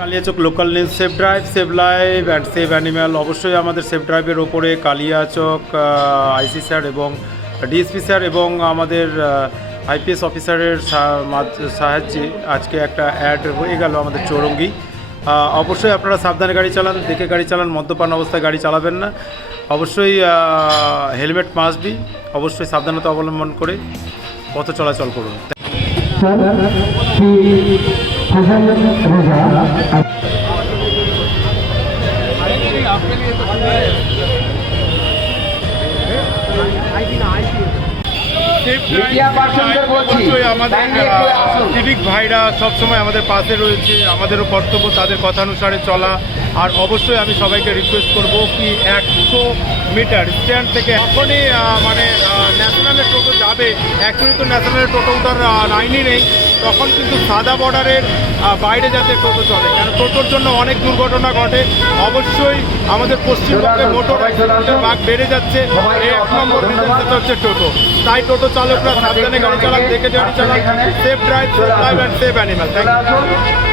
Kaliachak local news save drive save live and save animal অবশ্যই আমাদের save ড্রাইভের ওপরে কালিয়াচক আইসি স্যার এবং ডিএসপি স্যার এবং আমাদের আইপিএস অফিসারের সাহায্যে আজকে একটা অ্যাড হয়ে গেল আমাদের চৌরঙ্গি। অবশ্যই আপনারা সাবধানে গাড়ি চালান, দেখে গাড়ি চালান, মদ্যপান অবস্থায় গাড়ি চালাবেন না। অবশ্যই হেলমেট মাস্ট বি, অবশ্যই সাবধানতা অবলম্বন করে পথ চলাচল করুন। আমাদের সিভিক ভাইরা সবসময় আমাদের পাশে রয়েছে, আমাদেরও কর্তব্য তাদের কথানুসারে চলা। আর অবশ্যই আমি সবাইকে রিকোয়েস্ট করব কি 100 মিটার স্ট্যান্ড থেকে যখনই ন্যাশনালের টোটো যাবে, অ্যাকচুয়ালি তো ন্যাশনালের টোটো ওঠার লাইনই নেই, তখন কিন্তু সাদা বর্ডারের বাইরে যাতে টোটো চলে, কারণ টোটোর জন্য অনেক দুর্ঘটনা ঘটে। অবশ্যই আমাদের পশ্চিমবঙ্গে মোটর অ্যাক্সিডেন্টের ভাগ বেড়ে যাচ্ছে, এই 1 নম্বর রিজন সেটা হচ্ছে টোটো। তাই টোটো চালকরা সাবধানে গাড়ি চালান, দেখে গাড়ি চালান। Save drive, save live and save animal. Thank you.